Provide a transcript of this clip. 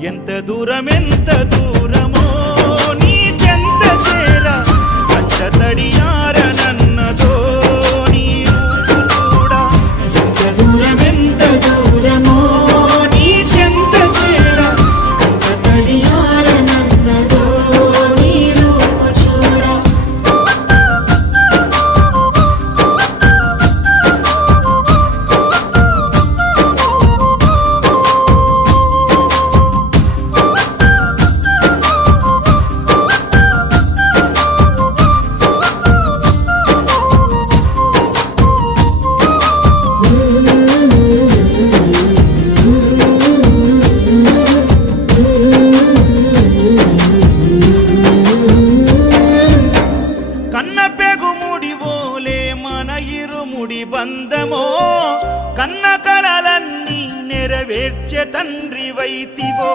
ఎంత దూరమో నీ చెంత చేర కంట తడియారనన్నదో నీ చూడ ఎంత దూరమో నీ చెంత చేర కంట తడియారనన్నదో నీ రూపు చూడ ముడి బంధమో కన్న కలలన్నీ నెరవేర్చే తండ్రి వైతివో